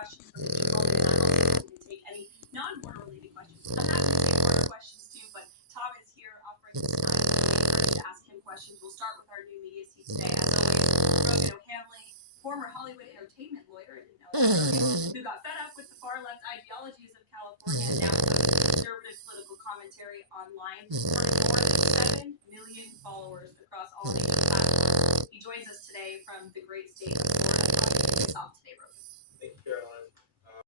questions from the people, and I'm also going to take any non-border related questions. I'm happy to take border questions too, but Tom is here offering his time to ask him questions. We'll start with our new media seat today. As always, Rogan O'Hanley, former Hollywood entertainment lawyer, I didn't know that, who got fed up with the far left ideologies of California and now posts conservative political commentary online, earning more than 7 million followers across all major platforms. He joins us today from the great state of Florida. Tom, kick us off today.